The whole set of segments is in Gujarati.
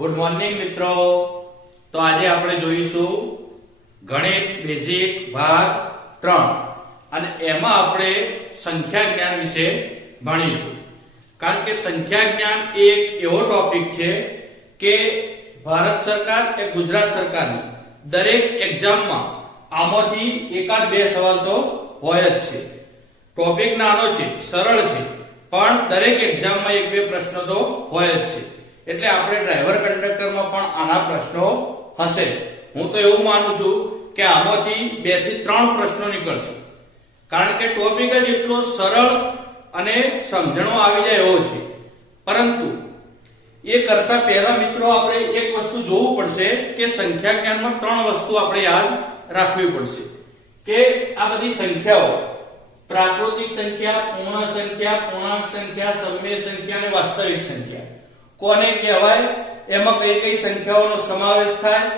ગુડ મોર્નિંગ મિત્રો। તો આજે આપણે જોઈશું ગણિત બેઝિક ભાગ 3 અને એમાં આપણે સંખ્યા જ્ઞાન વિશે ભણીશું। કારણ કે સંખ્યા જ્ઞાન એક એવો ટોપિક છે કે ભારત સરકાર કે ગુજરાત સરકારની દરેક એક્ઝામમાં આમાંથી એકાદ બે સવાલ તો હોય જ છે। ટોપિક નાનો છે, સરળ છે, પણ દરેક એક્ઝામમાં એક બે પ્રશ્ન તો હોય જ છે। એટલે આપણે ડ્રાઈવર કંડક્ટરમાં પણ આના પ્રશ્નો હશે। હું તો એવું માનું છું કે આમાંથી 2 થી 3 પ્રશ્નો નીકળશે, કારણ કે ટોપિક જ એટલો સરળ અને સમજણો આવી જાય એવો છે। પરંતુ એ કરતા પહેલા મિત્રો આપણે એક વસ્તુ જોવું પડશે કે સંખ્યા જ્ઞાનમાં 3 વસ્તુ આપણે યાદ રાખવી પડશે કે આ બધી સંખ્યાઓ પ્રાકૃતિક સંખ્યા, પૂર્ણ સંખ્યા, પૂર્ણાંક સંખ્યા, સમ્ય સંખ્યા અને વાસ્તવિક સંખ્યા કોને કહેવાય, એમાં કઈ કઈ સંખ્યાઓનો સમાવેશ થાય,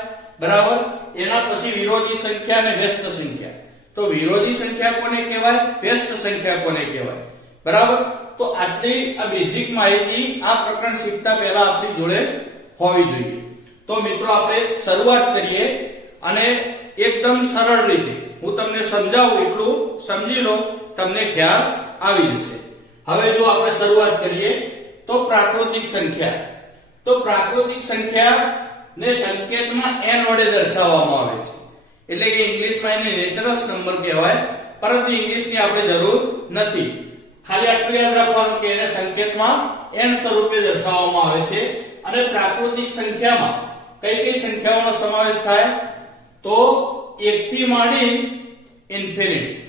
બરાબર। એના પછી વિરોધી સંખ્યા અને વ્યસ્ત સંખ્યા। તો વિરોધી સંખ્યા કોને કહેવાય, વ્યસ્ત સંખ્યા કોને કહેવાય, બરાબર। તો આટલી આ બેઝિક માહિતી આ પ્રકરણ શીખતા પહેલા આપણી જોડે હોવી જોઈએ। તો મિત્રો આપણે શરૂઆત કરીએ અને એકદમ સરળ રીતે હું તમને સમજાવું એટલું સમજી લો, તમને ખ્યાલ આવી જશે। હવે જો આપણે શરૂઆત કરીએ તો પ્રાકૃતિક સંખ્યા। તો પ્રાકૃતિક સંખ્યા ને સંકેતમાં n વડે દર્શાવવામાં આવે છે, એટલે કે ઇંગ્લિશમાં એને નેચરલ નંબર કહેવાય, પરંતુ ઇંગ્લિશની આપણે જરૂર નથી। ખાલી આટલું યાદ રાખવાનું કે એને સંકેતમાં n સ્વરૂપે દર્શાવવામાં આવે છે। અને પ્રાકૃતિક સંખ્યામાં કઈ કઈ સંખ્યાઓનો સમાવેશ થાય, તો 1 થી માંડી ઇન્ફિનિટી।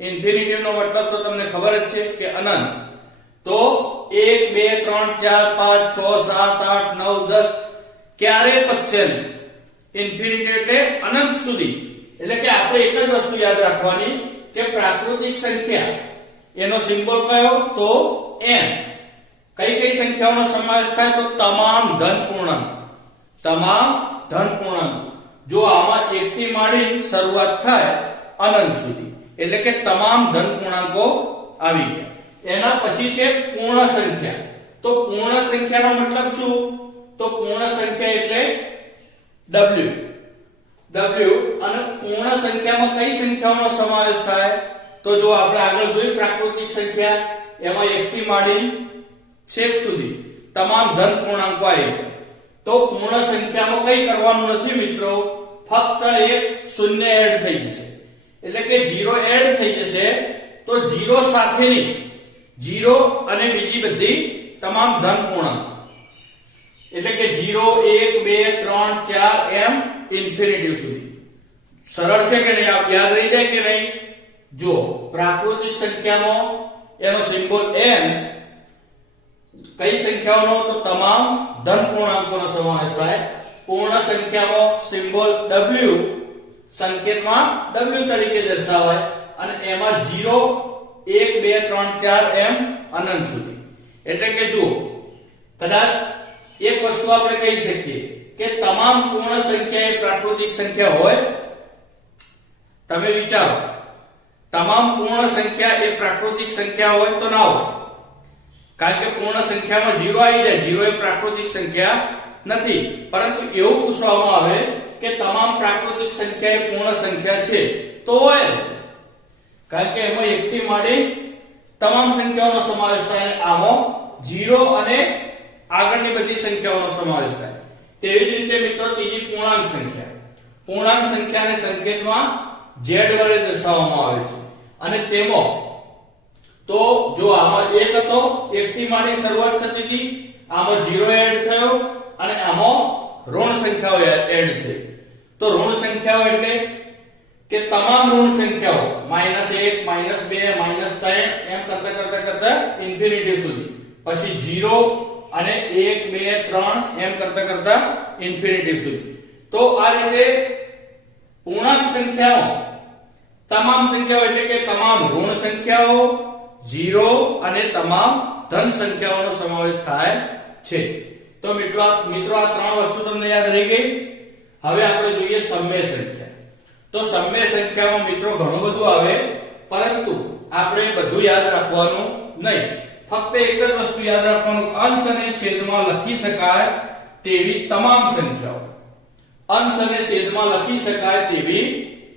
ઇન્ફિનિટી નો મતલબ તો તમને ખબર જ છે કે અનંત। તો 1 2 3 4 5 6 7 8 9 10 ક્યારે પતશે નહીં। ઇન્ફિનિટી એટલે અનંત સુધી। એટલે કે આપણે એક જ વસ્તુ યાદ રાખવાની કે પ્રાકૃતિક સંખ્યા એનો સિમ્બોલ કયો, તો n। કઈ કઈ સંખ્યાઓનો સમાવેશ થાય, તો તમામ ધન પૂર્ણાંક। તમામ ધન પૂર્ણાંક। જો આમાં 1 થી માંડી શરૂઆત થાય અનંત સુધી, એટલે કે તમામ ધન પૂર્ણાંકો આવી ગયા। એના પછી છે પૂર્ણ સંખ્યા। તો પૂર્ણ સંખ્યાનો મતલબ શું, તો પૂર્ણ સંખ્યા એટલે w। અને પૂર્ણ સંખ્યામાં કઈ સંખ્યાઓનો સમાવેશ થાય, તો જો આપણે આગળ જોઈ પ્રાકૃતિક સંખ્યા એમાં 1 થી માંડી છેક સુધી તમામ ધન પૂર્ણાંકો આવી ગયા। તો પૂર્ણ સંખ્યામાં કઈ કરવાનું નથી મિત્રો, ફક્ત એક શૂન્ય એડ થઈ જશે, એટલે કે 0 એડ થઈ જશે। તો 0 સાથેની 0 અને બીજી બધી તમામ ધન પૂર્ણાંક, એટલે કે 0 1 2 3 4 એમ ઇન્ફિનિટી સુધી। સરળ છે કે નહીં, આપ યાદ રહી જાય કે નહીં। જો પ્રાકૃતિક સંખ્યામાં એનો સિમ્બોલ n, કઈ સંખ્યાઓનો, તો તમામ ધન પૂર્ણાંકોનો સમાવેશ થાય। પૂર્ણ સંખ્યામાં સિમ્બોલ w, સંકેતમાં w તરીકે દર્શાવાય, અને એમાં 0 1 2 3 4 એમ અનંત સુધી। એટલે કે જો કદાચ એક વસ્તુ આપણે કહી શકીએ કે તમામ પૂર્ણ સંખ્યા એ પ્રાકૃતિક સંખ્યા હોય। તમે વિચારો, તમામ પૂર્ણ સંખ્યા એ પ્રાકૃતિક સંખ્યા હોય તો ના હોય, કારણ કે પૂર્ણ સંખ્યામાં 0 આવી જાય। 0 એ પ્રાકૃતિક સંખ્યા નથી, પરંતુ એવું પૂછવામાં આવે કે તમામ પ્રાકૃતિક સંખ્યા એ પૂર્ણ સંખ્યા છે તો હોય, કારણ કે એમાં 1 થી માંડી તમામ સંખ્યાઓનો સમાવેશ થાય, અને આમાં 0 અને આગળની બધી સંખ્યાઓનો સમાવેશ થાય। તેવી જ રીતે મિત્રો ત્રીજી પૂર્ણાંક સંખ્યા। પૂર્ણાંક સંખ્યાને સંકેતમાં z વડે દર્શાવવામાં આવે છે, અને તેમાં તો જો આમાં 1 હતો, 1 થી માંડી શરૂઆત થતી હતી, આમાં 0 એડ થયો, અને આમાં ઋણ સંખ્યાઓ એડ થઈ। તો ઋણ સંખ્યાઓ એટલે કે તમામ ઋણ સંખ્યાઓ -1 -2 -3 એમ કરતા ઇન્ફિનિટી સુધી, પછી 0 અને 1 2 3 એમ કરતા ઇન્ફિનિટી સુધી। તો આ રીતે પૂર્ણાંક સંખ્યાઓ તમામ સંખ્યાઓ એટલે કે તમામ ઋણ સંખ્યાઓ, 0 અને તમામ ધન સંખ્યાઓનો સમાવેશ થાય છે। તો મિત્રો આ 3 વસ્તુ તમને યાદ રહી ગઈ। હવે આપણે જોઈએ સમ્ય સંખ્યા। તો સમ્ય સંખ્યામાં મિત્રો ઘણું બધું આવે, પરંતુ આપણે બધું યાદ રાખવાનું નહીં। ફક્ત એક જ વસ્તુ યાદ રાખવાનું, અંશ અને છેદમાં લખી શકાય તેવી તમામ સંખ્યાઓ, અંશ અને છેદમાં લખી શકાય તેવી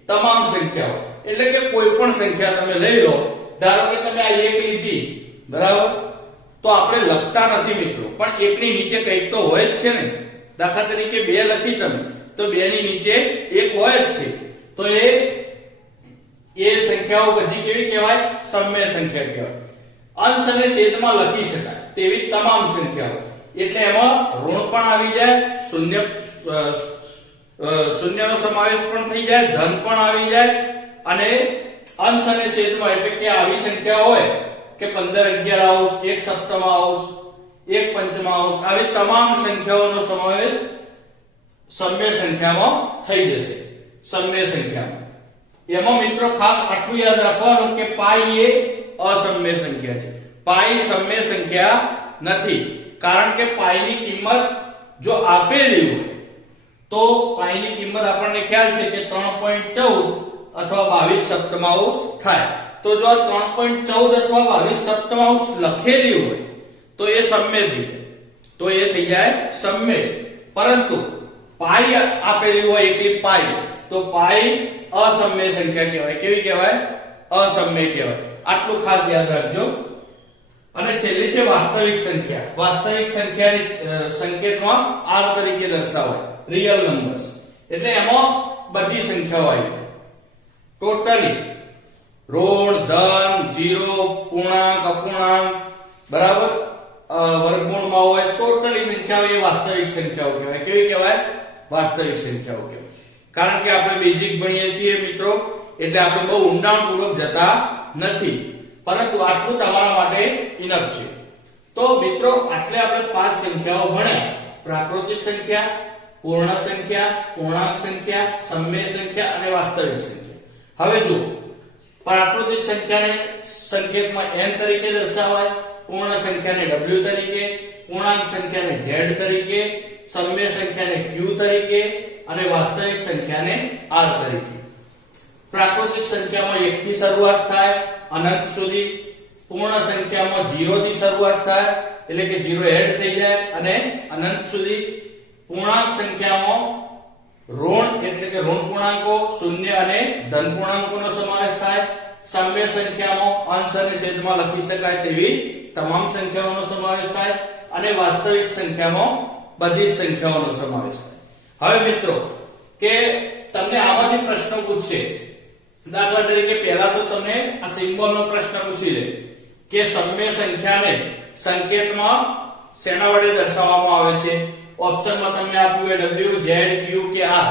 તમામ સંખ્યાઓ, એટલે કે કોઈ પણ સંખ્યા તમે લઈ લો. ધારો કે તમે આ 1 લીધી, બરાબર, તો આપણે લખતા નથી મિત્રો, પણ 1 ની નીચે કંઈક તો હોય જ છે ને. દાખલા તરીકે 2 લખી તમે, તો 2 ની નીચે 1 હોય જ છે. તો એ સંખ્યાઓ બધી કેવી કહેવાય? સમમ્ય સંખ્યા કહેવાય. અંશ અને છેદમાં લખી શકાય તેવી તમામ સંખ્યાઓ, એટલે એમાં ઋણ પણ આવી જાય, શૂન્યનો સમાવેશ પણ થઈ જાય, ધન પણ આવી જાય. અને અંશ અને છેદમાં એટલે કે આવી સંખ્યા હોય કે 15 11 અંશ, 1 સપ્તમા અંશ, 1 પંચમા અંશ, આવી તમામ સંખ્યાઓનો સમાવેશ સમમ્ય સંખ્યામાં થઈ જશે. સમમ્ય સંખ્યામાં એમાં મિત્રો ખાસ આટલું યાદ રાખવાનું કે પાઈ એ અસમમ્ય સંખ્યા છે. પાઈ સમમ્ય સંખ્યા નથી, કારણ કે પાઈની કિંમત જો આપેલી હોય તો પાઈની કિંમત આપણને ખ્યાલ છે કે 3.14 અથવા 22 સપ્તમાંશ થાય. તો જો 3.14 અથવા 22 સપ્તમાંશ લખેલી હોય તો એ સમમ્ય થઈ જાય, તો એ થઈ જાય સમમ્ય. પરંતુ પાઈ આપેલી હોય એકલી પાઈ, તો પાઈ અસમમ્ય સંખ્યા કહેવાય. કેવી કહેવાય? અસમમ્ય કહેવાય. આટલું ખાસ યાદ રાખજો. અને છેલ્લી છે વાસ્તવિક સંખ્યા. વાસ્તવિક સંખ્યાની સંકેતમાં r તરીકે દર્શાવાય, રિયલ નંબર્સ. એટલે એમાં બધી સંખ્યાઓ આવી જાય ટોટલી, ઋણ, ધન, 0, પૂર્ણાંક, અપૂર્ણાંક, બરાબર, વર્ગમૂળમાં હોય, ટોટલી સંખ્યાઓ એ વાસ્તવિક સંખ્યાઓ કહેવાય. કેવી કહેવાય? વાસ્તવિક સંખ્યાઓ કહેવાય. કારણ કે આપણે બેઝિક ભણીએ છીએ મિત્રો, એટલે આપણે બહુ ઊંડાણપૂર્વક જતા નથી, પરંતુ આટલું તમારા માટે ઇનફ છે. તો મિત્રો આટલે આપણે 5 સંખ્યાઓ ભણ્યા: પ્રાકૃતિક સંખ્યા, પૂર્ણ સંખ્યા, પૂર્ણાંક સંખ્યા, સમમ્ય સંખ્યા અને વાસ્તવિક સંખ્યા. હવે જો પ્રાકૃતિક સંખ્યાને સંકેતમાં n તરીકે દર્શાવાય, પૂર્ણ સંખ્યાને w તરીકે, પૂર્ણાંક સંખ્યાને z તરીકે, સમમ્ય સંખ્યાને q તરીકે અને વાસ્તવિક સંખ્યાને r તરીકે. પ્રાકૃતિક સંખ્યામાં 1 થી શરૂઆત થાય અનંત સુધી, પૂર્ણ સંખ્યામાં 0 થી શરૂઆત થાય એટલે કે 0 એડ થઈ જાય અને અનંત સુધી. પૂર્ણાંક સંખ્યામાં ઋણ એટલે કે ઋણ પૂર્ણાંકો, શૂન્ય અને ધન પૂર્ણાંકોનો સમાવેશ થાય. સમમ્ય સંખ્યામાં અંશ અને છેદમાં લખી શકાય તેવી તમામ સંખ્યાઓનો સમાવેશ થાય. અને વાસ્તવિક સંખ્યામાં બધી જ સંખ્યાઓનો સમાવેશ થાય. હવે મિત્રો કે તમને આમાંથી પ્રશ્ન પૂછશે. દાખલા તરીકે પહેલા તો તમને આ સિમ્બોલનો પ્રશ્ન પૂછી લે કે સમમ્ય સંખ્યાને સંકેતમાં શેના વડે દર્શાવવામાં આવે છે. ઓપ્શનમાં તમને આપ્યું હોય w, z, q કે r,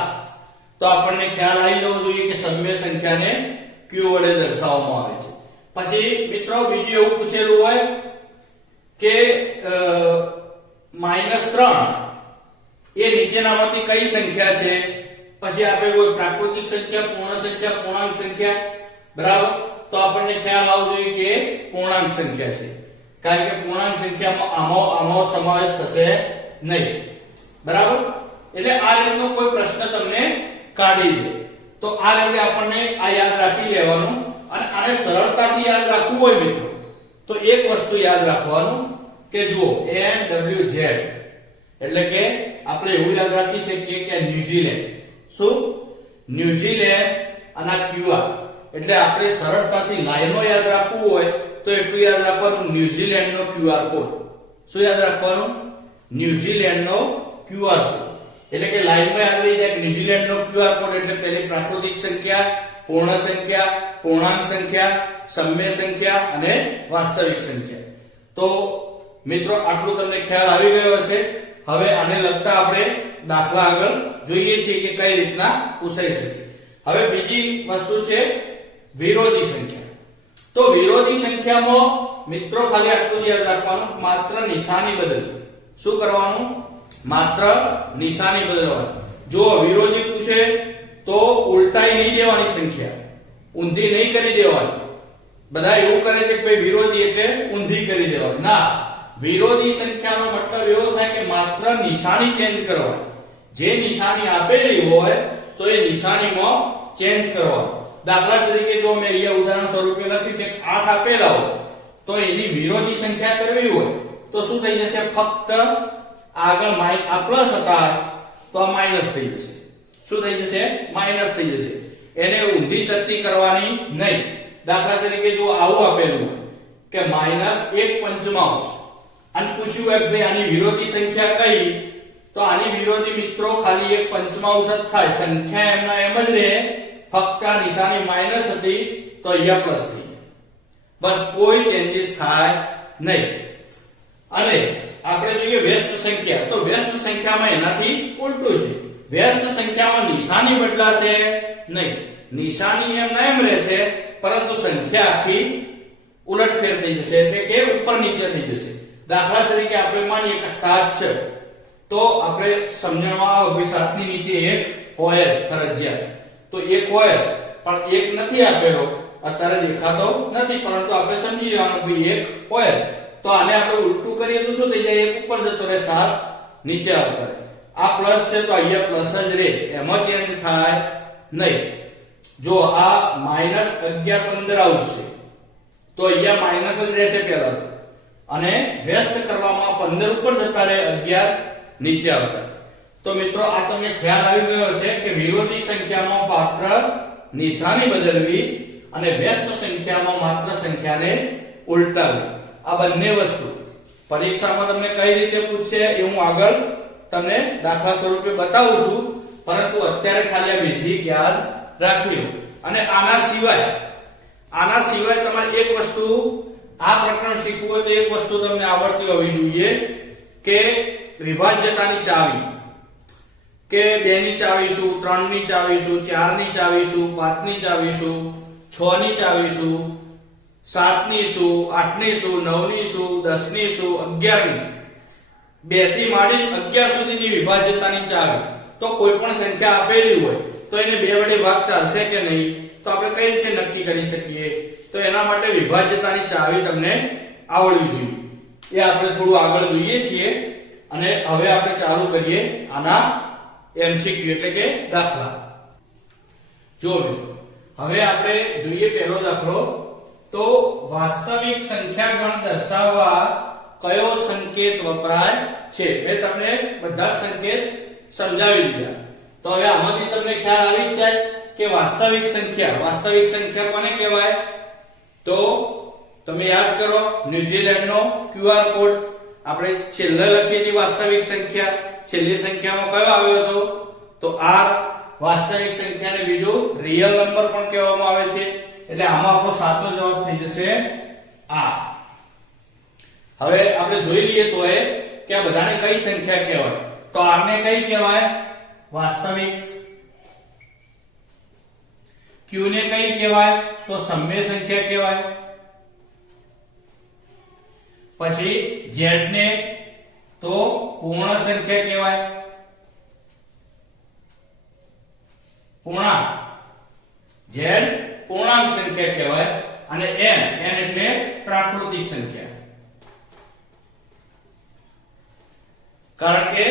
તો આપણને ખ્યાલ આવી જવો જોઈએ કે સમમ્ય સંખ્યાને q વડે દર્શાવવામાં આવે છે. પછી મિત્રો બીજું એવું પૂછેલું હોય કે -3 એ નીચેનામાંથી કઈ સંખ્યા છે. પછી આપણે કોઈ પ્રાકૃતિક સંખ્યા, પૂર્ણ સંખ્યા, પૂર્ણાંક સંખ્યા, બરાબર, તો આપણને ખ્યાલ આવવો જોઈએ કે પૂર્ણાંક સંખ્યા છે, કારણ કે પૂર્ણાંક સંખ્યામાં આનો સમાવેશ થશે નહીં, બરાબર. એટલે આ રીતનો કોઈ પ્રશ્ન તમને કાઢી દે તો આ રીતે આપણને આ યાદ રાખી લેવાનું. અને આને સરળતાથી યાદ રાખવું હોય મિત્રો તો એક વસ્તુ યાદ રાખવાનું કે જુઓ NWZ એટલે કે આપણે એવું યાદ રાખી શકીએ કે ન્યુઝીલેન્ડ, શું ન્યુઝીલેન્ડ અને QR, એટલે આપણે સરળતાથી લાઈનો યાદ રાખવું હોય તો એટલું યાદ રાખવાનું ન્યુઝીલેન્ડનો QR કોડ. શું યાદ રાખવાનું? ન્યુઝીલેન્ડનો QR કોડ. એટલે કે લાઈનમાં યાદ રહી જાય ન્યુઝીલેન્ડનો QR કોડ એટલે પહેલી પ્રાકૃતિક સંખ્યા, પૂર્ણ સંખ્યા, પૂર્ણાંક સંખ્યા, સમમ્ય સંખ્યા અને વાસ્તવિક સંખ્યા. તો મિત્રો આટલું તમને ખ્યાલ આવી ગયો હશે. હવે આને લગતા આપણે દાખલા આગળ જોઈએ છીએ કે કઈ રીતના પૂછાઈ શકે. હવે બીજી વસ્તુ છે વિરોધી સંખ્યા. તો વિરોધી સંખ્યામાં મિત્રો ખાલી આટલું યાદ રાખવાનું, માત્ર નિશાની બદલવી. શું કરવાનું? માત્ર નિશાની બદલવાની. જો વિરોધી પૂછે તો ઉલટાઈ નહીં દેવાની સંખ્યા, ઊંધી નહીં કરી દેવાની. બધા એવું કરે છે કે ભાઈ વિરોધી એટલે ઊંધી કરી દેવાની. ના, વિરોધી સંખ્યાનો મતલબ એવો થાય કે માત્ર નિશાની ચેન્જ કરવાની. જે નિશાની આપેલી હોય તો એ નિશાનીમાં ચેન્જ કરવાનું. દાખલા તરીકે જો મેં અહીંયા ઉદાહરણ સ્વરૂપે લખ્યું છે 8 આપેલા હોય તો એની વિરોધી સંખ્યા કરવી હોય તો શું થઈ જશે? ફક્ત આગળ આ પ્લસ હતા તો આ માઈનસ થઈ જશે. શું થઈ જશે? માઈનસ થઈ જશે. એને ઊંધી ચત્તી કરવાની નહીં. દાખલા તરીકે જો આવું આપેલું હોય કે -1/5 અને પૂછ્યું હોય કે ભાઈ આની વિરોધી સંખ્યા કઈ, તો આની વિરોધી મિત્રો ખાલી 1/5 જ થાય. સંખ્યા એમના એમ જ રહે, ફક્ત આ નિશાની માઈનસ હતી તો અહીંયા પ્લસ થઈ જાય. બસ કોઈ ચેન્જીસ થાય નહીં. અને આપણે જોઈએ વ્યસ્ત સંખ્યા, તો વ્યસ્ત સંખ્યામાં એનાથી ઉલટું છે. વ્યસ્ત સંખ્યામાં નિશાની બદલાશે નહીં. નિશાની એમ રહેશે, પરંતુ સંખ્યા આખી ઉલટફેર થઈ જશે, એટલે કે ઉપર નીચે થઈ જશે. દાખલા તરીકે આપણે માનીએ કે 7 છે, તો આપણે સમજણમાં આવે કે 7 ની નીચે 1 હોય ફરજિયાત. તો 1 હોય પણ 1 નથી આપેલો, અત્યારે દેખાતો નથી, પરંતુ આપણે સમજી જવાનું કે 1 હોય. તો આને આપણે ઉલટું કરીએ તો શું થઈ જાય? 1 ઉપર જતો રહે, 7 નીચે આવતા રહે. આ પ્લસ છે તો અહીંયા પ્લસ જ રહે, એમાં ચેન્જ થાય નહીં. જો આ -11/15 આવશે તો અહીંયા માઈનસ જ રહેશે પહેલા તો, અને વ્યસ્ત કરવામાં 15 ઉપર જતા રહે, 11 નીચે આવતા. તો મિત્રો આ તમને ખ્યાલ આવી ગયો હશે કે વિરોધી સંખ્યામાં માત્ર નિશાની બદલવી અને વ્યસ્ત સંખ્યામાં માત્ર સંખ્યાને ઉલટાવવી. આ બંને વસ્તુ પરીક્ષામાં તમને કઈ રીતે પૂછશે એ હું આગળ તમને દાખલા સ્વરૂપે બતાવું છું, પરંતુ અત્યારે ખાલી આ બેઝિક યાદ રાખી લો. અને આના સિવાય તમારે એક વસ્તુ, આ પ્રકરણ શીખવું હોય તો એક વસ્તુ તમને આવડતી હોવી જોઈએ કે વિભાજ્યતાની ચાવી, કે 2 ની ચાવી શું, 3 ની ચાવી શું, 4 ની ચાવી શું, 5 ની ચાવી શું, 6 ની ચાવી શું, 7 ની શું, 8 ની શું, 9 ની શું, 10 ની શું, 11 ની, 2 થી માંડી 11 સુધીની વિભાજ્યતાની ચાવી. તો કોઈ પણ સંખ્યા આપેલી હોય તો એને 2 વડે ભાગ ચાલશે કે નહીં, તો આપણે કઈ રીતે નક્કી કરી શકીએ? તો એના માટે વિભાજ્યતાની ચાવી તમને આવડવી જોઈએ. એ આપણે થોડું આગળ જોઈએ છીએ. અને હવે આપણે ચાલુ કરીએ આના MCQ એટલે કે દાખલા. જો મિત્રો હવે આપણે જોઈએ પહેલો દાખલો. તો વાસ્તવિક સંખ્યા ગણ દર્શાવવા કયો સંકેત વપરાય છે? મેં તમને બધા જ સંકેત સમજાવી દીધા. તો હવે આમાંથી તમને ખ્યાલ આવી જ જાય કે વાસ્તવિક સંખ્યા કોને કહેવાય? તો તમે યાદ કરો, ન્યુઝીલેન્ડનો QR કોડ આપણે છેલ્લે લખેલી વાસ્તવિક સંખ્યા, છેલ્લી સંખ્યામાં કયો આવ્યો હતો? તો R. વાસ્તવિક સંખ્યાને બીજું રિયલ નંબર પણ કહેવામાં આવે છે, એટલે આમાં આપણો સાચો જવાબ થઈ જશે R. હવે આપણે જોઈ લઈએ તો કે આ બધાને કઈ સંખ્યા કહેવાય? તો R ને કઈ કહેવાય? વાસ્તવિક. Q ને કઈ કહેવાય? તો સમય સંખ્યા કહેવાય. પછી Z ને તો પૂર્ણ સંખ્યા કહેવાય, પૂર્ણાંક. Z પૂર્ણાંક સંખ્યા કહેવાય. અને n એટલે પ્રાકૃતિક સંખ્યા. કારણ કે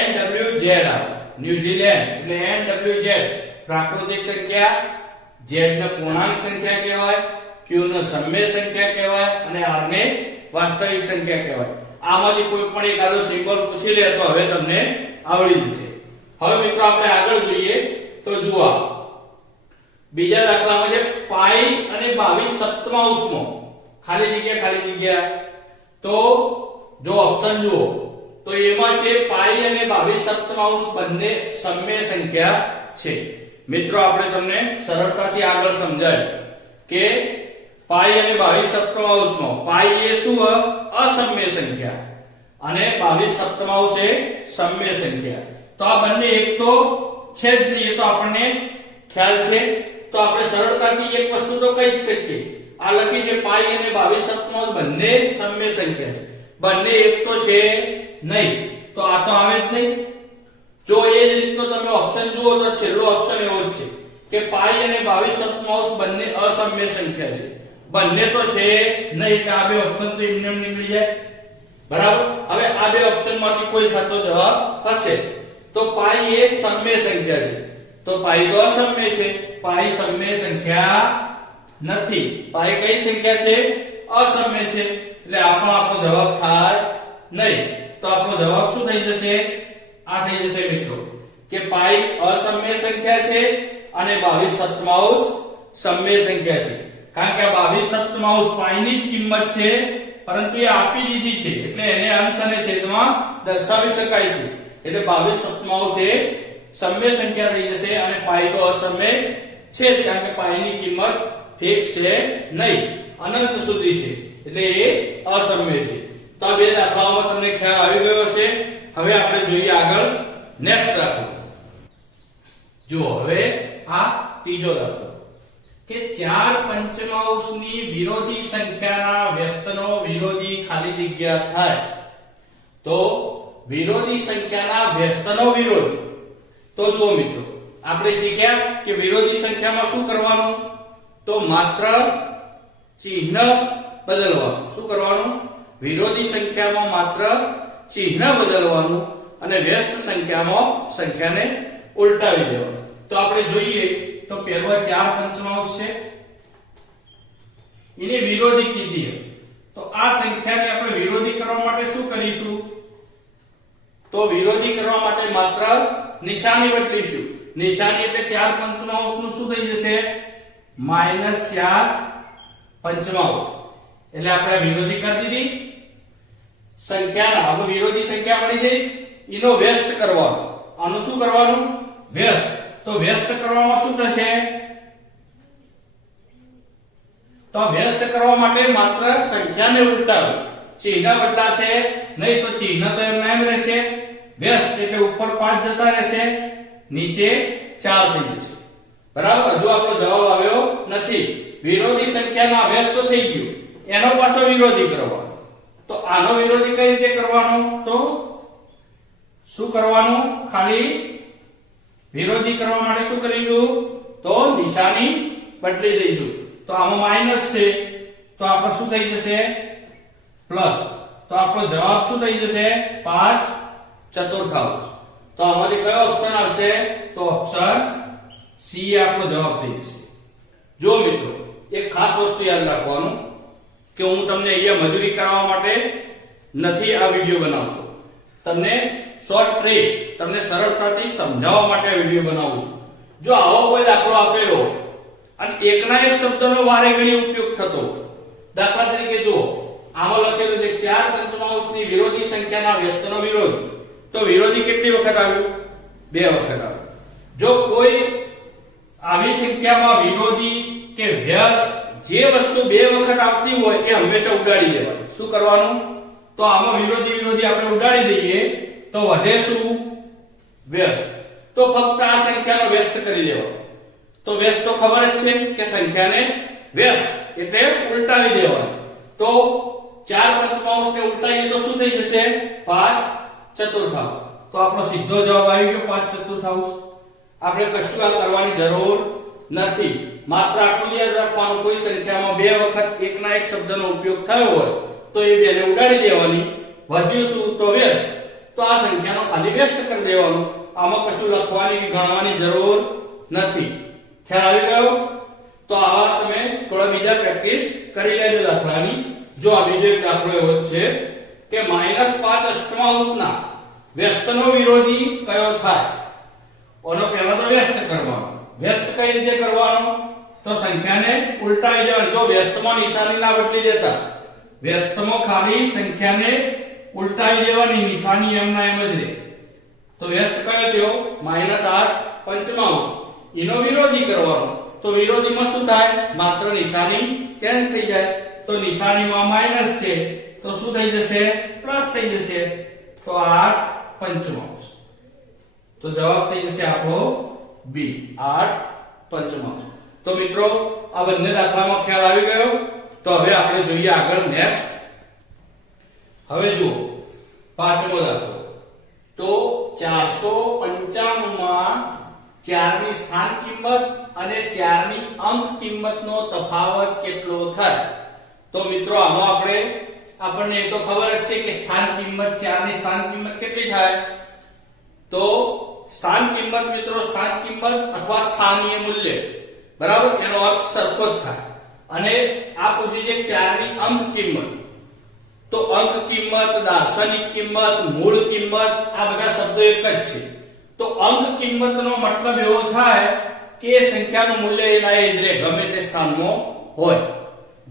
NWZ આવે, ન્યુઝીલેન્ડ એટલે NWZ પ્રાકૃતિક સંખ્યા, Z ને પૂર્ણાંક સંખ્યા કહેવાય, Q ને સમય સંખ્યા કહેવાય અને R ને વાસ્તવિક સંખ્યા કહેવાય. આમાંથી કોઈ પણ એકાદો સિમ્બોલ પૂછી લે તો હવે તમને આવડી જશે. હવે મિત્રો આપણે આગળ જોઈએ તો જુઓ બીજા દાખલામાં છે પાઈ અને 22/7 ખાલી જગ્યા. તો જો ઓપ્શન જુઓ તો એમાં છે પાઈ અને 22/7 બંને સમય સંખ્યા છે. મિત્રો આપણે તમને સરળતાથી આગળ સમજાય કે પાઈ અને 22/7 પાઈ એ શું? અસમય સંખ્યા અને 22/7 એ સમય સંખ્યા. તો આ બંને એક તો છે જ નહીં, એ તો આપણને ખ્યાલ છે. તો આપણે સરળતાથી એક વસ્તુ તો કહી જ શકીએ, આ લખી છે પાઈ અને 22/7 બંને સમય સંખ્યા છે, બંને એક તો છે નહીં, તો આ તો આવે જ નહીં. જો એ જ રીતનો તમે ઓપ્શન જુઓ તો છેલ્લો ઓપ્શન એવો જ છે કે પાઈ અને 22/7 બંને અસમય સંખ્યા છે, બંને તો છે નહીં, તો આ બે ઓપ્શન તો એમને એમ નીકળી જાય. બરાબર. હવે આ બે ઓપ્શન માંથી કોઈ સાચો જવાબ હશે. તો પાઈ એ સમય સંખ્યા છે, તો પાઈ તો અસમય છે, પાઈ સમય સંખ્યા નથી. પાઈ કઈ સંખ્યા છે? અસમય છે, એટલે આપણો જવાબ થાય નહીં. તો આપણો જવાબ શું થઈ જશે? આ થઈ જશે મિત્રો કે પાઈ અસમય સંખ્યા છે અને 22 સપ્તમાઉસ સમય સંખ્યા છે. કારણ કે આ 22 સપ્તમાઉસ પાઈની જ કિંમત છે, પરંતુ એ આપી દીધી છે એટલે એને અંશ અને છેદમાં દર્શાવી શકાય છે. એટલે 22 સપ્તમાઉસ એ સમય સંખ્યા થઈ જશે અને પાઈ તો અસમય છે કારણ કે પાઈની કિંમત ફિક્સ છે નહીં, અનંત સુધી છે એટલે એ અસમય છે. તો આ બે દાખલાઓમાં તમને ખ્યાલ આવી ગયો હશે. હવે આપણે જોઈએ આગળ નેક્સ્ટ દાખલો. જો હવે આ ત્રીજો દાખલો કે 4 પંચમાંશની વિરોધી સંખ્યાના વ્યસ્તનો વિરોધી ખાલી જગ્યા થાય તો વિરોધી સંખ્યાના વ્યસ્તનો વિરોધી. તો જુઓ મિત્રો આપણે શીખ્યા કે વિરોધી સંખ્યામાં શું કરવાનું? તો માત્ર ચિહ્ન બદલવાનું. શું કરવાનું? વિરોધી સંખ્યામાં માત્ર ચિહ્ન બદલવાનું અને વ્યસ્ત સંખ્યામાં સંખ્યાને ઉલટાવી દેવાનું. તો આપણે જોઈએ તો પહેલો 4 પંચમાંશ છે, એને વિરોધી કીધી. તો આ સંખ્યાને આપણે વિરોધી કરવા માટે શું કરીશું? તો વિરોધી કરવા માટે માત્ર નિશાની બદલીશું. નિશાની એટલે 4 પંચમાંશ નું શું થઈ જશે? -4 પંચમાંશ. એટલે આપણે વિરોધી કરી દીધી સંખ્યાના. હવે વિરોધી સંખ્યા મળી ગઈ, એનો વ્યસ્ત કરવાનો. આનું શું કરવાનું? વ્યસ્ત. તો વ્યસ્ત કરવામાં શું થશે? તો વ્યસ્ત કરવા માટે માત્ર સંખ્યાને ઉલટાવી, ચિહ્ન બદલાશે નહીં. તો ચિહ્ન તો એમ એમ રહેશે. વ્યસ્ત એટલે ઉપર 5 જતા રહેશે, નીચે 4 થઈ જશે. બરાબર. હજુ આપણો જવાબ આવ્યો નથી. વિરોધી સંખ્યાનો વ્યસ્ત થઈ ગયો, એનો પાછો વિરોધી કરવાનો. તો આનો વિરોધી કઈ રીતે કરવાનો? તો શું કરવાનું? ખાલી વિરોધી કરવા માટે શું કરીશું? તો નિશાની બદલી દઈશું. તો આમાં માઈનસ છે તો આપણે શું થઈ જશે? પ્લસ. તો આપણો જવાબ શું થઈ જશે? 5 ચતુર્થાંશ. તો આમાંથી કયો ઓપ્શન આવશે? તો ઓપ્શન સી આપણો જવાબ થઈ જશે. જો મિત્રો એક ખાસ વસ્તુ યાદ રાખવાનું કે હું તમને અહીંયા મજૂરી કરાવવા માટે નથી આ વિડિયો બનાવતો. તમને શોર્ટ ટ્રીક, તમને સરળતાથી સમજાવવા માટે આ વિડિયો બનાવું છું. જો આવો કોઈ દાખલો આપેલો અને એકના એક શબ્દનો વારે ઘડી ઉપયોગ થતો, દાખલા તરીકે જો આમાં લખેલું છે 4 પંચમાંશની વિરોધી સંખ્યાના વ્યસ્તનો વિરોધ. તો વિરોધી કેટલી વખત આવ્યું? 2 વખત આવ્યું. જો કોઈ આવી સંખ્યામાં વિરોધી કે વ્યસ્ત જે વસ્તુ 2 વખત આવતી હોય એ હંમેશા ઉડાડી દેવાની. શું કરવાનું? તો આમાં વિરોધી વિરોધી આપણે ઉડાડી દઈએ તો વધે શું? વ્યસ્ત. તો ફક્ત આ સંખ્યાનો વ્યસ્ત કરી દેવાનો. તો વ્યસ્ત તો ખબર જ છે કે સંખ્યાને વ્યસ્ત એટલે ઉલટાવી દેવાનું. તો 4 પંચમાંશને ઉલટાવીએ તો શું થઈ જશે? 5 ચતુર્થાંશ. તો આપણો સીધો જવાબ આવી ગયો 5 ચતુર્થાંશ. આપણે કશું આ કરવાની જરૂર નથી. માત્ર આટલું યાદ રાખવાનું, કોઈ સંખ્યામાં 2 વખત એકના એક શબ્દનો ઉપયોગ થયો હોય તો એ બેને ઉડાડી દેવાની. વધ્યું શું? તો વ્યસ્ત. તો આ સંખ્યાનો ખાલી વ્યસ્ત કરી દેવાનું. આમાં કશું લખવાની કે ગણવાની જરૂર નથી. ખ્યાલ આવી ગયો? તો આવા તમે થોડા બીજા પ્રેક્ટિસ કરી લેજો દાખલાની. જો આ બીજો એક દાખલો એવો છે કે -5 અષ્ટમાંશના વ્યસ્તનો વિરોધી કયો થાય? ઓનો પહેલા તો વ્યસ્ત કરવાનો. વ્યસ્ત કઈ રીતે કરવાનો? તો સંખ્યાને ઉલટાવી દેવાની. જો વ્યસ્તમાં નિશાની ના બદલી દેતા, વ્યસ્તમાં ખાલી સંખ્યાને ઉલટાવી દેવાની, નિશાની એમના એમ જ રહે. તો વ્યસ્ત કયો થયો? -8 પંચમાંશ. એનો વિરોધી કરવાનો. તો વિરોધીમાં શું થાય? માત્ર નિશાની ચેન્જ થઈ જાય. તો નિશાનીમાં માઈનસ છે તો શું થઈ જશે? પ્લસ થઈ જશે. તો 8 પંચમાંશ. તો જવાબ થઈ જશે આપણો બી, 8 પંચમાંશ. તો મિત્રો આ બંને દાખલામાં ખ્યાલ આવી ગયો. તો હવે આપણે જોઈએ આગળ નેક્સ્ટ. હવે જુઓ પાંચમો દાખલો. તો 495 માં 4 ની સ્થાન કિંમત અને 4 ની અંક કિંમતનો તફાવત કેટલો થાય? તો મિત્રો આમાં આપણને એ તો ખબર જ છે કે સ્થાન કિંમત 4 ની સ્થાન કિંમત કેટલી થાય? તો સ્થાન કિંમત મિત્રો સ્થાન કિંમત અથવા સ્થાનીય મૂલ્ય, બરાબર, એનો અર્થ સરખો જ થાય. અને આ પૂછી છે 4 ની અંક કિંમત. તો અંક કિંમત, દાર્શનિક કિંમત, મૂળ કિંમત આ બધા શબ્દો એક જ છે. તો અંક કિંમતનો મતલબ એવો થાય કે એ સંખ્યાનું મૂલ્ય એના એ જ રહે, ગમે તે સ્થાનમાં હોય.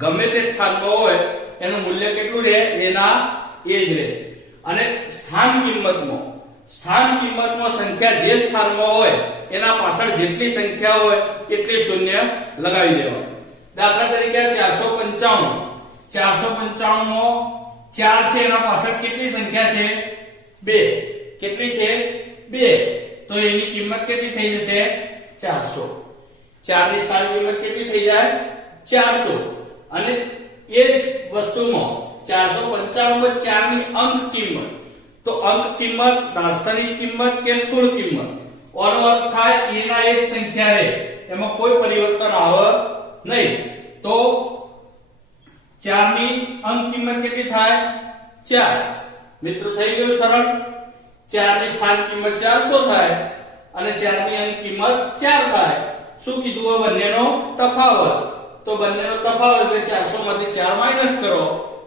ગમે તે સ્થાનમાં હોય એનું મૂલ્ય કેટલું રહે? એના એ જ રહે. અને સ્થાન કિંમતમાં સંખ્યા જે સ્થાનમાં હોય એના પાછળ જેટલી સંખ્યા હોય એટલી શૂન્ય લગાવી દેવા. દાખલા તરીકે 455 માં 4 છે, એના પાછળ કેટલી સંખ્યા છે? 2. કેટલી છે? 2. તો એની કિંમત કેટલી થઈ જશે? 400. 4 ની સ્થાન કિંમત કેટલી થઈ જાય? 400. અને એ વસ્તુમાં 455 માં 4 ની અંક કિંમત, તો અંક કિંમત, દાર્શનિક કિંમત કે સ્થૂળ કિંમત, ઓનો અર્થ થાય એના એક સંખ્યા રહે, એમાં કોઈ પરિવર્તન આવે નહીં. તો 4 ની અંક કિંમત કેટલી થાય? 4. મિત્રો થઈ ગયું સરળ. 4 ની સ્થાન કિંમત 400 થાય અને 4 ની અંક કિંમત 4 થાય. શું કીધું? બંનેનો તફાવત. તો બંનેનો તફાવત એટલે 400 માંથી 4 માઈનસ કરો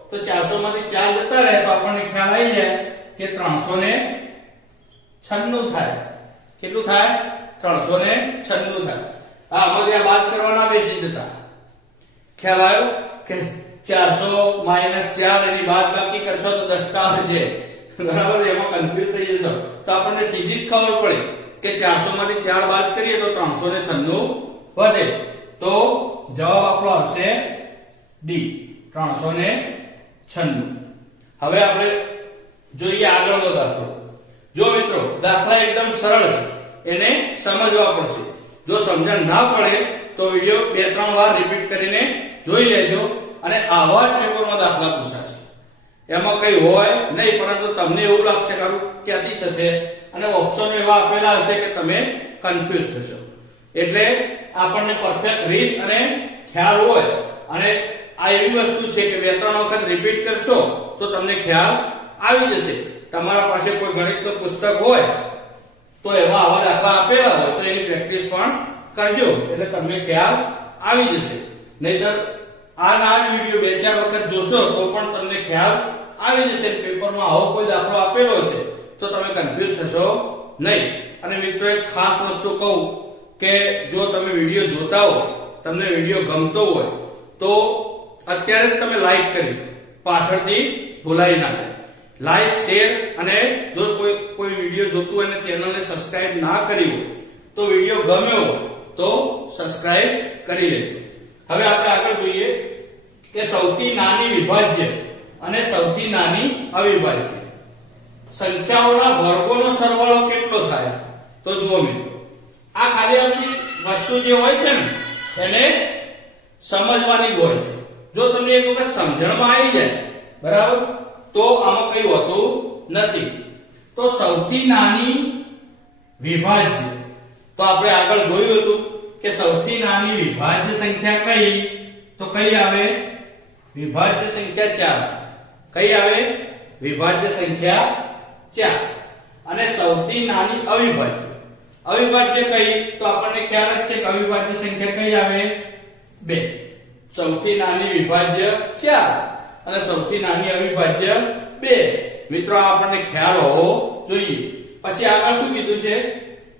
તો 400 માંથી 4 જતા રહે તો આપણને ખ્યાલ આવી જાય કે 396 થાય. કેટલું થાય? 396 થાય. આમાંથી આ બાદ કરવાના બેસી જતા. ખ્યાલ આવ્યો કે 400 માઈનસ 4 એની બાદ બાકી કરશો તો 10 આવશે. બરાબર? એમાં કન્ફ્યુઝ થઈ જશો તો આપણને સીધી જ ખબર પડે કે 400 માંથી 4 બાદ કરીએ તો 396 વધે. તો જવાબ આપણો આવશે ડી, 396. હવે આપણે જોઈએ આગળનો દાખલો. જો મિત્રો દાખલા એકદમ સરળ છે, એને સમજવા પડશે. જો સમજણ ના પડે તો વિડિયો 2-3 વાર રિપીટ કરીને જોઈ લેજો અને આવા જ પેપરમાં દાખલા પૂછાશે. એમાં કઈ હોય નહીં, પરંતુ તમને એવું લાગશે કે ક્યાંથી થશે અને ઓપ્શન એવા આપેલા હશે કે તમે કન્ફ્યુઝ થશો. એટલે આપણને પરફેક્ટ રીત અને ખ્યાલ હોય, અને આ એવી વસ્તુ છે કે 2-3 વખત રિપીટ કરશો તો તમને ખ્યાલ આવી જશે. તમારા પાસે કોઈ ગણિતનું પુસ્તક હોય તો એમાં આવા દાખલા આપેલા હોય તો એની પ્રેક્ટિસ પણ કરજો, એટલે તમને ખ્યાલ આવી જશે. નહીતર આના વિડિયો 2-4 વખત જોશો તો પણ તમને ખ્યાલ આવી જશે. પેપરમાં આવો કોઈ દાખલો આપેલો છે તો તમે કન્ફ્યુઝ થશો નહીં. અને મિત્રો એક ખાસ વસ્તુ કહું કે જો તમે વિડિયો જોતા હો, તમને વિડિયો ગમતો હોય તો અત્યારે જ તમે લાઈક કરી દો, પાછળથી ભૂલાઈ ના જાય. લાઈક, શેર અને જો કોઈ વિડિયો જોતું હોય અને ચેનલને સબસ્ક્રાઇબ ના કરી હોય તો વિડિયો ગમ્યો હોય તો સબસ્ક્રાઇબ કરી લેજો. હવે આપણે આગળ જોઈએ કે સૌથી નાની વિભાજ્ય અને સૌથી નાની અવિભાજ્ય સંખ્યાઓના વર્ગોનો સરવાળો કેટલો થાય? તો જુઓ મિત્રો, આ ખાલી આપણી વસ્તુ જે હોય છે ને એને સમજવાની હોય છે. જો તમને એક વખત સમજણમાં આવી જાય બરાબર તો આમાં કઈ હોતું નથી. તો સૌથી નાની વિભાજ્ય, તો આપણે આગળ જોયું હતું કે સૌથી નાની વિભાજ્ય સંખ્યા કઈ? તો કઈ આવે? વિભાજ્ય સંખ્યા 4. કઈ આવે? વિભાજ્ય સંખ્યા 4. અને સૌથી નાની અવિભાજ્ય, અવિભાજ્ય કઈ? તો આપણને ખ્યાલ જ છે કે અવિભાજ્ય સંખ્યા કઈ આવે? 2. સૌથી નાની વિભાજ્ય 4 અને સૌથી નાની અવિભાજ્ય 2. મિત્રો આ આપણને ખ્યાલ હોવો જોઈએ. પછી આગળ શું કીધું છે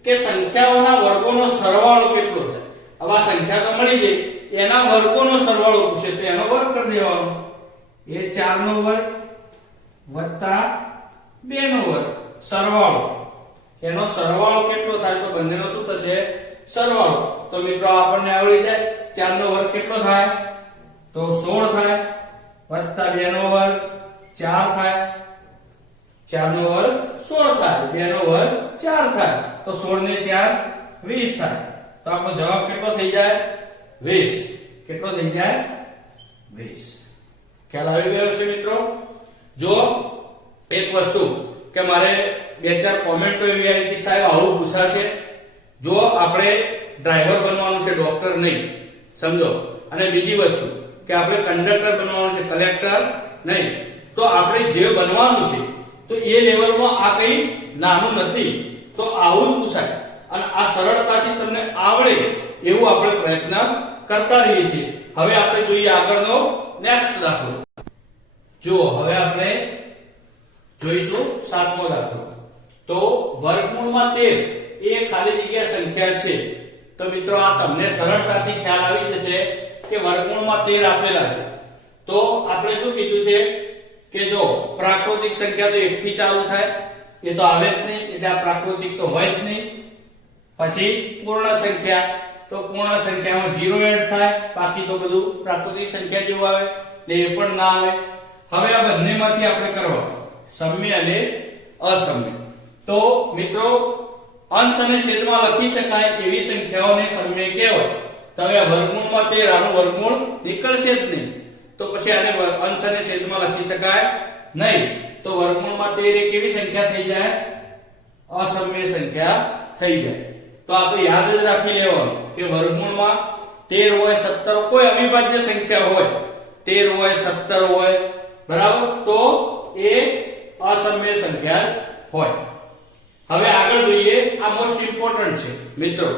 કે સંખ્યાઓના વર્ગોનો સરવાળો કેટલો થાય? હવે આ સંખ્યા તો મળી ગઈ, એના વર્ગોનો સરવાળો પૂછે તો એનો વર્ગ કરી દેવાનો. એ 4 નો વર્ગ વત્તા 2 નો વર્ગ સરવાળો. એનો સરવાળો કેટલો થાય? તો બંનેનો શું થશે? સરવાળો. તો મિત્રો આપણને આવડી જાય 4 નો વર્ગ કેટલો થાય? તો 16 થાય, વત્તા 2 નો વર્ગ 4 થાય. 4 નો વર્ગ 16 થાય, 2 નો વર્ગ 4 થાય. તો 16 ને 4 20 થાય. તો આપણો જવાબ કેટલો થઈ જાય? 20. કેટલો થઈ જાય? 20. ખ્યાલ આવી ગયો છે મિત્રો? જો એક વસ્તુ કે મારે 2-4 કોમેન્ટો એવી આવી કે સાહેબ આવું પૂછાશે. જો આપણે ડ્રાઈવર બનવાનું છે, ડોક્ટર નહીં, સમજો. અને બીજી વસ્તુ કે આપણે કંડક્ટર બનવાનું છે, કલેક્ટર નહીં. તો આપણે જે બનવાનું છે તો એ લેવલમાં આ કઈ નાનું નથી. તો આવું જ પૂછાય અને આ સરળતાથી તમને આવડે એવું આપણે પ્રયત્ન કરતા રહીએ છીએ. હવે આપણે જોઈએ આગળનો નેક્સ્ટ દાખલો. જો હવે આપણે જોઈશું સાતમો દાખલો. તો વર્ગમૂળમાં 13 એ ખાલી જગ્યા સંખ્યા છે. તો મિત્રો આ તમને સરળતાથી ખ્યાલ આવી જશે કે વર્ગમૂળમાં 13 આપેલા છે. તો આપણે શું કીધું છે કે જો પ્રાકૃતિક સંખ્યા તો 1 થી ચાલુ થાય, એ તો આવે જ નહીં, એટલે આ પ્રાકૃતિક તો હોય જ નહીં. પછી પૂર્ણ સંખ્યા, તો પૂર્ણ સંખ્યામાં 0 એડ થાય, બાકી તો બધું પ્રાકૃતિક સંખ્યા જેવું આવે, એટલે એ પણ ના આવે. હવે આ બંનેમાંથી આપણે કરવાનું સમ્ય અને અસમ્ય. તો મિત્રો અંશ અને છેદમાં લખી શકાય એવી સંખ્યાઓને સમ્ય કહેવાય. તો હવે વર્ગમૂળમાં 13 આનું વર્ગમૂળ નીકળશે જ નહીં, તો પછી આને અંશ અને છેદમાં લખી શકાય નહીં. તો વર્ગમૂળમાં 13 એ કેવી સંખ્યા થઈ જાય? અસમ્ય સંખ્યા થઈ જાય. તો આ તો યાદ જ રાખી લેવાનું કે વર્ગમૂળમાં 13 હોય, 17 કોઈ અવિભાજ્ય સંખ્યા હોય, 13 હોય, 17 હોય, બરાબર, તો એ અસમ્ય સંખ્યા હોય. હવે આગળ જોઈએ, આ મોસ્ટ ઇમ્પોર્ટન્ટ છે મિત્રો.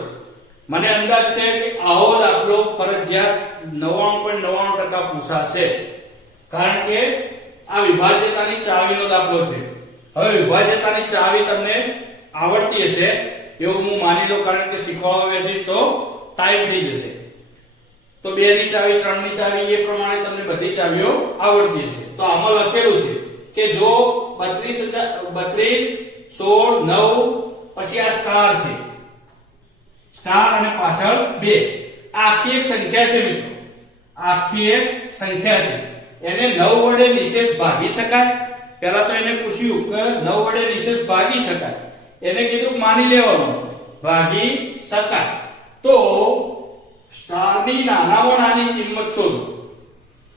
મને અંદાજ છે કે આવો દાખલો ફરજિયાત 99.99% પૂછાશે, કારણ કે આ વિભાજ્યતાની ચાવીનો દાખલો છે. હવે વિભાજ્યતાની ચાવી તમને આવડતી હશે એવું હું માની લો, કારણ કે શીખવાડવા બેસીશ તો ટાઈમ થઈ જશે. તો 2 ની ચાવી, 3 ની ચાવી, એ પ્રમાણે તમને બધી ચાવીઓ આવડતી હશે. તો આમાં લખેલું છે કે જો 32, 16, 9 પછી આ સ્ટાર છે, સ્ટાર અને પાછળ 2, આખી એક સંખ્યા છે મિત્રો, આખી એક સંખ્યા છે. એને 9 વડે નિશેષ ભાગી શકાય? પહેલા તો એને પૂછ્યું કે 9 વડે નિશેષ ભાગી શકાય? એને કીધું માની લેવાનું ભાગી શકાય. તો સ્ટારની નાનામાં નાની કિંમત શોધો.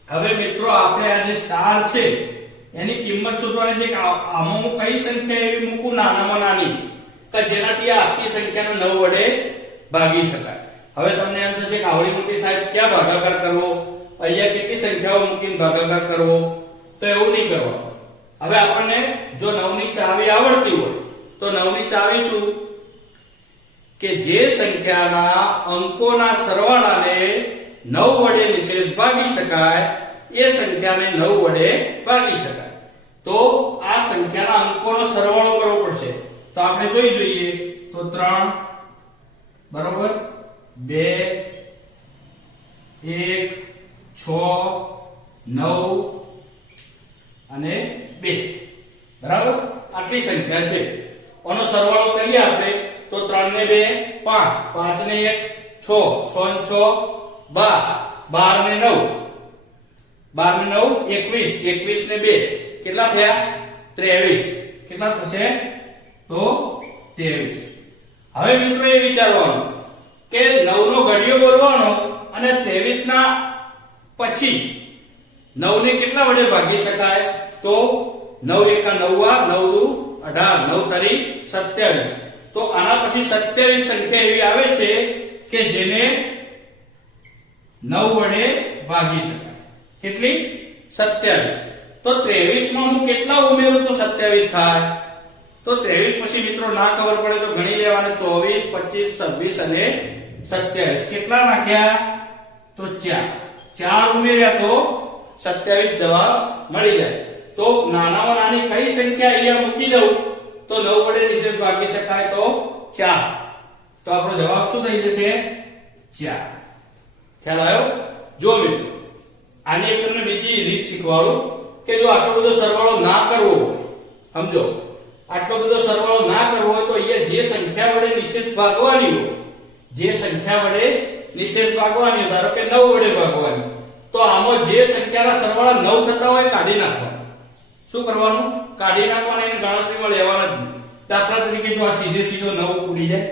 હવે મિત્રો આપણે આ જે સ્ટાર છે એની કિંમત શોધવાની છે કે આમાં હું કઈ સંખ્યા એવી મૂકું નાનામાં નાની કે જેનાથી આ આખી સંખ્યાને 9 વડે ભાગી શકાય. હવે તમને એમ થશે કે આવડી મોટી સાહેબ ક્યાં ભાગાકાર કરવો, અહીંયા કેટલી સંખ્યાઓ મૂકીને ભાગાકાર કરવો? તો એવું નહીં કરવાનું. હવે આપણને જો 9 ની ચાવી આવડતી હોય તો 9 ની ચાવી શું કે જે સંખ્યાના અંકોના સરવાળાને 9 વડે નિશેષ ભાગી શકાય એ સંખ્યાને 9 વડે ભાગી શકાય. તો આ સંખ્યાના અંકોનો સરવાળો કરવો પડશે. તો આપણે જોઈ જોઈએ તો 3 બરોબર, 2, 1, 6, 9 અને 2, બરાબર, આટલી સંખ્યા છે. આનો સરવાળો કરીએ આપણે તો 3 ને 2 5, 5 ને 1 6, 6 ને 6 12, 12 ને 9, 12 ને 9 21, 21 ને 2 કેટલા થયા? 23. કેટલા થશે? તો 23. હવે મિત્રો એ વિચારવાનું કે 9 નો ઘડિયો બોલવાનો અને 23 ના પછી 9 ને કેટલા વડે ભાગી શકાય? તો 9 એકા 9, 9 દુ 18, 9 તરી 27. તો આના પછી 27 સંખ્યા એવી આવે છે કે જેને 9 વડે ભાગી શકાય. કેટલી? 27. તો 23 માં હું કેટલા ઉમેરું તો 27 થાય? તો 23 પછી મિત્રો ના ખબર પડે તો ગણી લેવાના 24, 25, 26 અને 27. કેટલા નાખ્યા? તો 4 ઉમેર્યા તો 27 જવાબ મળી જાય. તો નાનામાં નાની કઈ સંખ્યા અહીંયા મૂકી દઉં તો 9 વડે નિશેષ ભાગી શકાય? તો 4. તો આપણો જવાબ શું થઈ જશે? 4. ખ્યાલ આવ્યો? જો મિત્રો આની એક તમને બીજી રીત શીખવાડું કે જો આટલો બધો સરવાળો ના કરવો હોય, સમજો, આટલો બધો સરવાળો ના કરવો હોય તો અહીંયા જે સંખ્યા વડે નિશેષ ભાગવાની હોય, જે સંખ્યા વડે નિશેષ ભાગવાની, ધારો કે 9 વડે ભાગવાની, તો આમાં જે સંખ્યાના સરવાળા 9 થતા હોય કાઢી નાખવાના. શું કરવાનું? કાઢી નાખવાના, એને ગણતરીમાં લેવાના જ નહીં. દાખલા તરીકે જો આ સીધે સીધો 9 ઉડી જાય,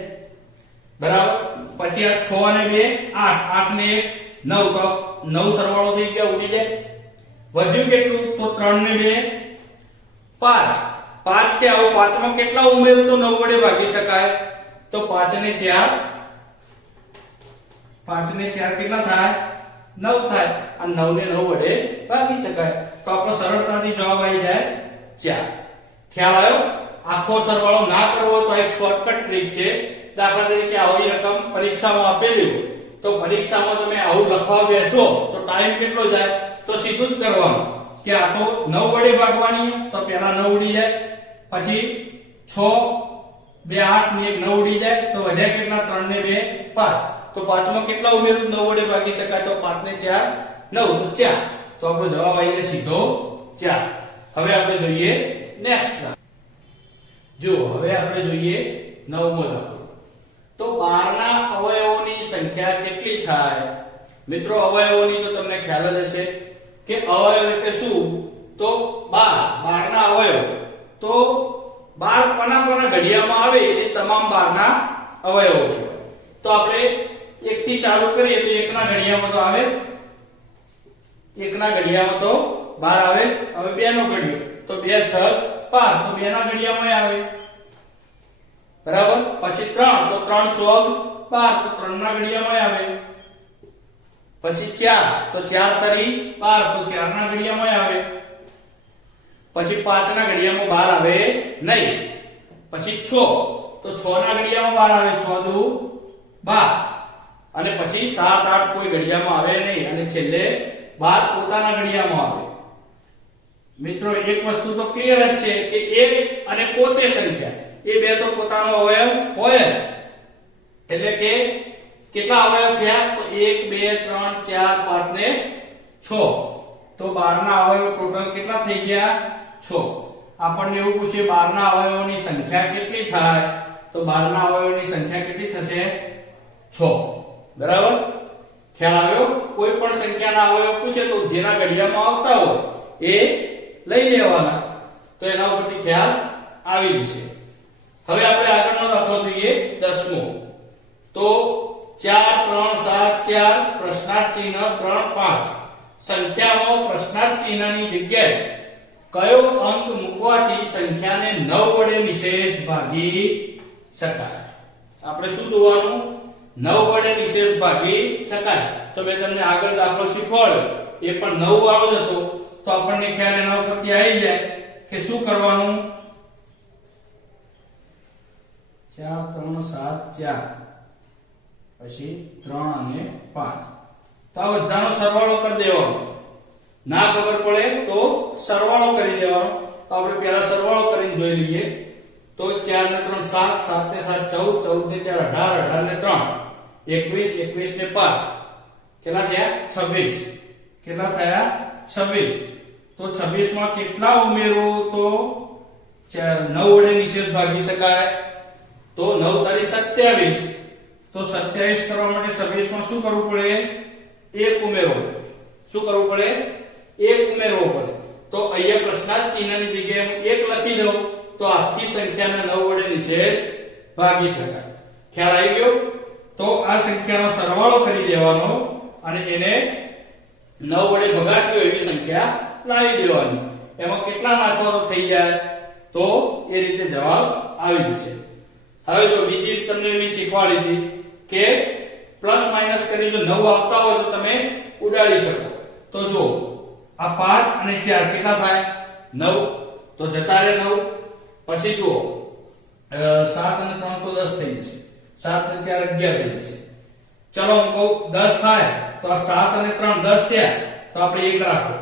બરાબર, પછી આ 6 અને 2 8, 8 ને 1 9, તો 9 સરવાળો થઈ ગયા, ઉડી જાય. વધ્યું કેટલું? તો 3 ને 2 5, 5 થી આવું 5 માં કેટલા ઉમેરું તો 9 વડે ભાગી શકાય? તો 5 ને 4, 5 ને 4 કેટલા થાય? 9 થાય. આ 9 ને 9 વડે ભાગી શકાય. તો આપણો સરળતાથી જવાબ આવી જાય 4. ખ્યાલ આવ્યો? આખો સરવાળો ના કરવો તો એક શોર્ટકટ ટ્રીક છે. દાખલા તરીકે આવી રકમ પરીક્ષામાં આપેલી હોય તો પરીક્ષામાં તમે આવું લખવા બેસો તો ટાઈમ કેટલો જાય? તો સીધું જ કરવાનું કે આ તો 9 વડે ભાગવાની, તો પહેલા 9 ઉડી જાય, પછી 6 2 8 ને 1 9 ઉડી જાય, તો વધ્યા કેટલા? 3 ને 2 5. તો 5 માં કેટલા ઉમેરું? 9 વડે ભાગી શકાય, તો 5 ને 4 9, તો 4. તો આપણો જવાબ આવી જાય સીધો 4. હવે આપણે જોઈએ નેક્સ્ટ. જો હવે આપણે જોઈએ 9મો દાખલો. તો 12 ના અવયવોની સંખ્યા કેટલી થાય? મિત્રો અવયવોની તો તમને ખ્યાલ જ હશે કે અવયવ એટલે શું? તો 12 ના અવયવ. તો 12 કોના ઘડિયામાં આવે એ તમામ 12 ના અવયવો કહેવાય. તો આપણે 1 થી ચાલુ કરીએ તો 1 ના ઘડિયામાં તો આવે, 1 ના ઘડિયામાં તો 12 આવે. હવે 2 નો ઘડિયો, તો 2 6 12, તો 2 ના ઘડિયામાં આવે, બરાબર. પછી 3, તો 3 14 12, તો 3 ના ઘડિયામાં આવે. પછી 4, તો 4 તરી 12, તો 4 ના ઘડિયામાં આવે. પછી 5 ના ઘડિયામાં 12 આવે નહીં. પછી 6, તો 6 ના ઘડિયામાં 12 આવે, 6 દુ 12. અને પછી 7 8 કોઈ ઘડિયામાં આવે નહીં, અને છેલ્લે 12 પોતાના ઘડિયામાં આવે. મિત્રો એક વસ્તુ તો ક્લિયર જ છે કે એક અને પોતે સંખ્યા એ બે તો પોતાનો અવયવ હોય, એટલે કે કેટલા અવયવ થયા? તો 1 2 3 4 5 ને 6. તો 12 ના અવયવ ટોટલ કેટલા થઈ ગયા? 6. આપણને એવું પૂછે 12 ના અવયવોની સંખ્યા કેટલી થાય? તો 12 ના અવયવોની સંખ્યા કેટલી થશે? 6. બરાબર, ખ્યાલ આવ્યો? કોઈ પણ સંખ્યાના અવયવ પૂછે તો જેના ઘડિયામાં આવતા હોય એ લઈ લેવાના, તો એના ઉપરથી ખ્યાલ આવી જશે. હવે આપણે આગળનો દાખલો જોઈએ 10મો. તો 4 3 7 4 પ્રશ્નાર્થ ચિહ્ન 3 5 સંખ્યામાં પ્રશ્નાર્થ ચિહ્નની જગ્યાએ કયો અંક મૂકવાથી સંખ્યાને 9 વડે નિશેષ ભાગી શકાય? આપણે શું જોવાનું? 9 વડે નિશેષ ભાગી શકાય. તો મેં તમને આગળ દાખલો શીખવાડ્યો, એ પણ 9 વાળો જ હતો. તો આપણને ખ્યાલ એના ઉપરથી આવી જાય કે શું કરવાનું? 4 3 7 4 પછી 3 અને 5. તો આ બધાનો સરવાળો કરી દેવાનો. ના ખબર પડે તો સરવાળો કરી દેવાનો. તો આપણે પહેલા સરવાળો કરીને જોઈ લઈએ. તો 4 ને 3 7, 7 ને 7 14, 14 ને 4 18, 18 ને 3 21, 21 ને 5 કેટલા થયા? 26. કેટલા થયા? 26. તો 26 માં કેટલા ઉમેરો તો 9 વડે નિશેષ ભાગી શકાય? તો 9 તારી 27. તો 27 કરવા માટે 26 માં શું કરવું પડે? 1 ઉમેરો. શું કરવું પડે? 1 ઉમેરવો પડે. તો અહીંયા પ્રશ્નાર્થ ચિહ્નની જગ્યાએ હું 1 લખી દઉં તો આખી સંખ્યાને 9 વડે નિશેષ ભાગી શકાય. ખ્યાલ આવી ગયો? તો આ સંખ્યાનો સરવાળો કરી દેવાનો અને એને 9 વડે ભગાતી હોય એવી સંખ્યા લાવી દેવાની. એમાં કેટલા નાખવાનો થઈ જાય તો એ રીતે જવાબ આવી જશે. હવે જો બીજી રીત તમને મેં શીખવાડી હતી કે પ્લસ માઈનસ કરી જો 9 આવતા હોય તો તમે ઉડાડી શકો. તો જો આ 5 અને 4 કેટલા થાય? 9. તો જતા રહે 9. પછી જુઓ 7 અને 3 તો 10 થઈ જશે. 7 અને 4 11 થઈ જશે. ચલો હું કહું 10 થાય તો આ 7 અને 3 10 થયા, તો આપણે 1 રાખો.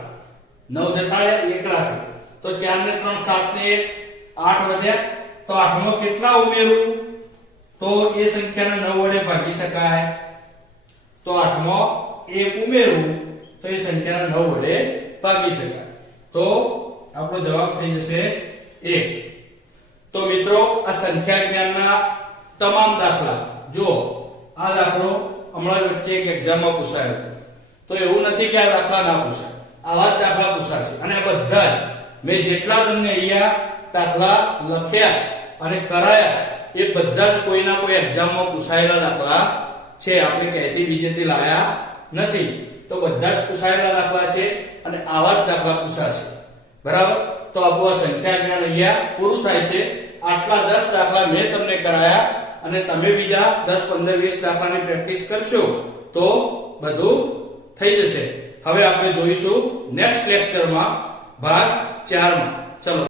9 જતા રહ્યા, 1 રાખો. તો 4 ને 3 7 ને 1 8 વધ્યા. તો 8 માં કેટલા ઉમેરું તો એ સંખ્યાને 9 વડે ભાગી શકાય? તો 8 માં 1 ઉમેરું તો એ સંખ્યાને 9 વડે ભાગી શકાય. તો આપણો જવાબ થઈ જશે 1. તો મિત્રો આ સંખ્યા જ્ઞાનના તમામ દાખલા જો આ દાખલો હમણાં વચ્ચે એક એક્ઝામમાં પૂછાયો હતો. તો એવું નથી કે આ દાખલા ના પૂછાય, આવા જ દાખલા પૂછાશે. અને આ બધા મેં જેટલા તમને અહીંયા દાખલા લખ્યા અને કરાયા એ બધા જ કોઈના કોઈ એક્ઝામમાં પૂછાયેલા દાખલા છે. આપણે ક્યાંયથી બીજેથી લાયા નથી. તો બધા જ પૂછાયેલા દાખલા છે અને આવા જ દાખલા પૂછાશે. બરાબર? તો આપણું આ સંખ્યા જ્ઞાન અહીંયા પૂરું થાય છે. આટલા 10 દાખલા મેં તમને કરાયા અને તમે બીજા 10 15 20 દાખલાની પ્રેક્ટિસ કરશો તો બધું થઈ જશે. હવે આપણે જોઈશું નેક્સ્ટ લેક્ચરમાં ભાગ 4 માં. ચલો.